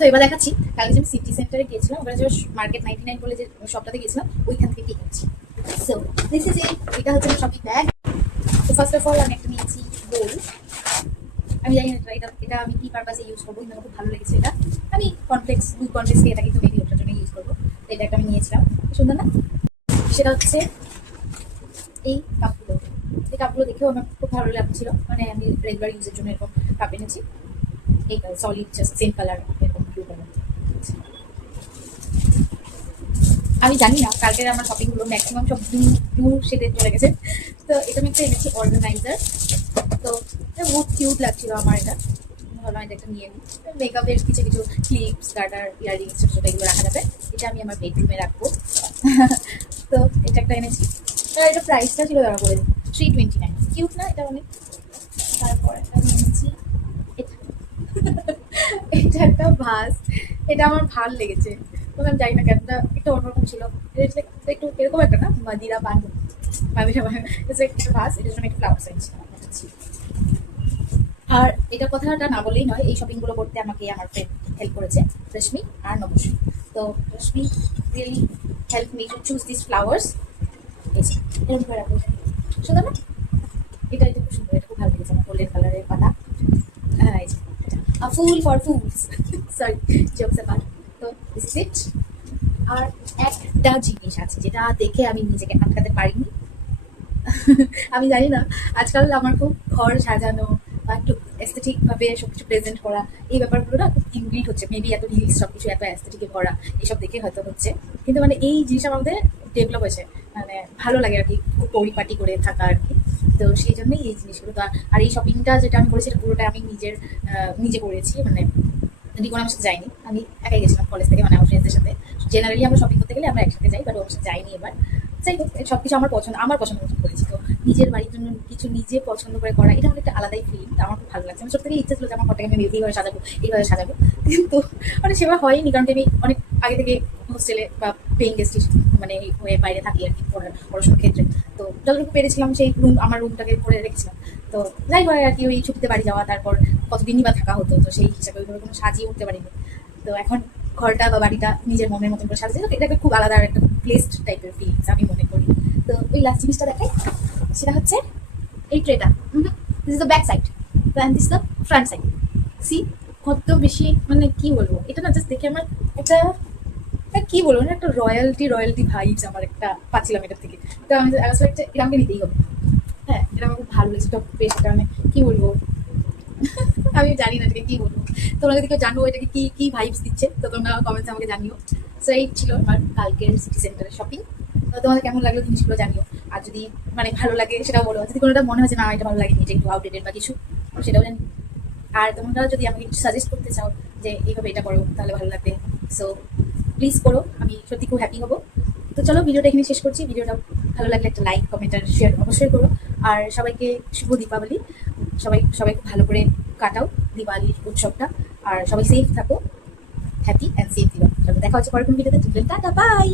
তো এবার দেখাচ্ছি, কালকে যে আমি সিটি সেন্টারে গিয়েছিলাম, ওখানে যে মার্কেট 99 বলে যে শপটাতে গেছিলাম, ওইখান থেকে কিনেছি। সো দিস ইজ এটা হচ্ছে আমার শপিং ব্যাগ। তো ফার্স্ট অফ অল আমি একটা নিয়েছি গোল। আমি জানি না এটা এটা আমি কি পারপাসে ইউজ করবো, কিন্তু আমার খুব ভালো লেগেছে এটা। আমি দুধ কমপ্লেক্স খেয়ে থাকি, তো মেবি ওটার জন্য ইউজ করবো। তো এটা একটা আমি নিয়েছিলাম, সুন্দর না? সেটা হচ্ছে এই কাপগুলো। এই কাপগুলো দেখেও আমার খুব ভালো লাগছিল, মানে আমি রেগুলার ইউজের জন্য এরকম কাপ এনেছি। এই সলিড জাস্ট সেম কালার, এরকম ব্লু কালার। আমি জানি না কালকের আমার শপিংগুলো ম্যাক্সিমাম সব ব্লু ব্লু শেডে চলে গেছে। তো এটা আমি একটা এনেছি অর্গানাইজার। তো এটা বহুত কিউট লাগছিল আমার এটা, ভাবলাম এটা একটা নিয়ে নিই। মেকআপের কিছু কিছু ক্লিপস, গার্ডার, ইয়াররিংস ছোটো ছোটো এগুলো রাখা যাবে। এটা আমি আমার বেডরুমে রাখবো। তো এটা একটা এনেছি। এটা প্রাইসটা ছিল ধরা করে 329। কিউট না এটা অনেক? তারপর একটা আমি এনেছি এটা। এটা একটা ভাস। এটা আমার ভাল লেগেছে, তবে আমি জানি না কেন একটু অন্যরকম ছিল। এটা একটু এরকম একটা না মাদিরা বান, মাদিরা বান একটা ভাস। এটার জন্য একটু ফ্লাওয়ার সাইজ আর এটা কথাটা না বললেই নয়, এই শপিংগুলো করতে আমাকে আমার ফ্রেন্ড হেল্প করেছে, রশ্মি আর নবশ। তো Rashmi really help me to choose this flowers. এই যে এরকম করে রাখবো, সুন্দর না? এটা এটা খুব সুন্দর, এটা খুব ভালো লেগেছে আমার, গোল্ডেন কালারের পাতা। হ্যাঁ এই যে ফুল for fools, sorry jokes apart. তো দিস ইজ ইট। আর একটা জিনিস আছে যেটা দেখে আমি নিজেকে আটকাতে পারিনি। আমি জানি না, আজকাল আমার খুব ঘর সাজানো বা একটু এস্থেটিক ভাবে সবকিছু প্রেজেন্ট করা, এই ব্যাপারগুলো না খুব ইনগ্রিড হচ্ছে। মেবি এত রিলস সবকিছু এত এস্থেটিকে ভরা, এইসব দেখে হয়তো হচ্ছে। কিন্তু মানে এই জিনিসটা আমাদের ডেভেলপ হয়েছে, মানে ভালো লাগে আর কি, খুব পরিপাটি করে থাকা আর কি। তো সেই জন্যই এই জিনিসগুলো। তো আর এই শপিংটা যেটা আমি করেছি, এটা পুরোটা আমি নিজে করেছি, মানে রিপন আমার সাথে যায়নি, আমি একাই গেছিলাম কলেজ থেকে, মানে আমার ফ্রেন্ডসদের সাথে। জেনারেলি আমরা শপিং করতে গেলে আমরা একসাথে যাই, বাট ওর সাথে যাইনি এবার। যাই হোক, সবকিছু আমার পছন্দ মতো করেছি। তো নিজের বাড়ির জন্য কিছু নিজে পছন্দ করে করা, এটা আমার একটা আলাদাই ফিলিং। আমার খুব ভালো লাগছে। আমার সব থেকে ইচ্ছা ছিল যে আমার ঘরটাকে আমি এইভাবে সাজাবো, এইভাবে সাজাবো, কিন্তু মানে সেবা হয়নি, কারণ কি আমি অনেক আগে থেকে হোস্টেলে বা পেইং গেস্ট মানে হয়ে বাইরে থাকি আর কি, পড়াশোনার ক্ষেত্রে। তো যতটুকু পেরেছিলাম সেই আমার রুমটাকে করে রেখেছিলাম। তো যাই হয় আর কি, ওই ছুটিতে বাড়ি যাওয়া, তারপর কতদিনই বা থাকা হতো, তো সেই হিসাবে ওইভাবে কোনো সাজিয়ে উঠতে পারিনি। তো এখন ঘরটা বা বাড়িটা নিজের মনের মতন করে সাজিয়ে, এটা একটা খুব আলাদা একটা প্লেসড টাইপের ফিলিংস আমি মনে করি। তো ওই লাস্ট জিনিসটা দেখাই, সেটা হচ্ছে এই ট্রেটা। This is the back side and this the front side. See কত বেশি, মানে কি বলবো, এটা না জাস্ট দেখে আমার একটা কি বলবো না, একটা রয়্যালটি ভাইবস আমার একটা পাচ্ছিলাম এটার থেকে। তো আমি আসলে এটা আমাকে নিতেই হবে। হ্যাঁ, এটা আমার খুব ভালো লেগেছে, টপ বেশ। এটা মানে কি বলবো, আমি জানি না এটাকে কি বলবো। তোমরা যদি কেউ জানো এটাকে কি কি ভাইবস দিচ্ছে, তো তোমরা কমেন্টসে আমাকে জানিও। সো এই ছিল আমার কালকের সিটি সেন্টারের শপিং। তো তোমাদের কেমন লাগলো জিনিসগুলো জানিও। আর যদি মানে ভালো লাগে সেটাও বলো, যদি কোনোটা মনে হয় যে না এটা ভালো লাগে, এটা একটু আউটডেটেড বা কিছু, সেটাও জানি। আর তোমরা যদি আমাকে একটু সাজেস্ট করতে চাও যে এইভাবে এটা করো, তাহলে ভালো লাগবে। সো প্লিজ করো, আমি সত্যি খুব হ্যাপি হবো। তো চলো, ভিডিওটা এখানে শেষ করছি। ভিডিওটা ভালো লাগলে একটা লাইক, কমেন্ট আর শেয়ার অবশ্যই করো। আর সবাইকে শুভ দীপাবলি। সবাই সবাই খুব ভালো করে কাটাও দিওয়ালির উৎসবটা। আর সবাই সেফ থাকো, হ্যাপি অ্যান্ড সেফ দিও। দেখা হচ্ছে পরের কোন ভিডিওতে। Tata, by.